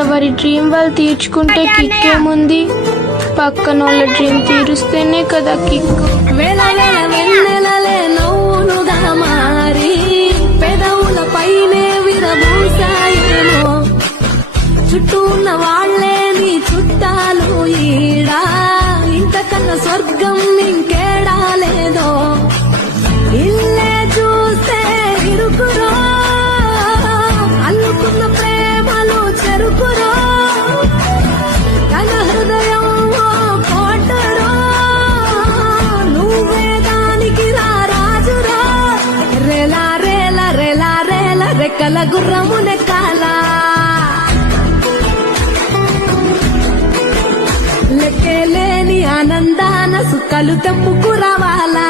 ఎవరి డ్రీమ్ వాళ్ళు తీర్చుకుంటే కిక్కేముంది, పక్కనోళ్ళ డ్రీమ్ తీరుస్తేనే కదా కిక్. వెన్నెలలే నవ్వులుగా మారి పెదవుల పైనే విరబూసాయేమో, చుట్టూ ఉన్న వాళ్లే నీ చుట్టాలు ఈడా, ఇంతకన్నా స్వర్గం ఇంకేడా లేదో. ఇల్లే చూస్తే ఇరుకురో, అల్లుకున్న ప్రేమలు చెరుకురో, తన హృదయం కోటరో, నువ్వే దానికి రాజురా. రేలా రేలా రేలా రేలా రెక్కల గుర్రము నెక్కాలా, లెక్కేలేని ఆనందాన సుక్కలు తెప్పుకు రావాలా.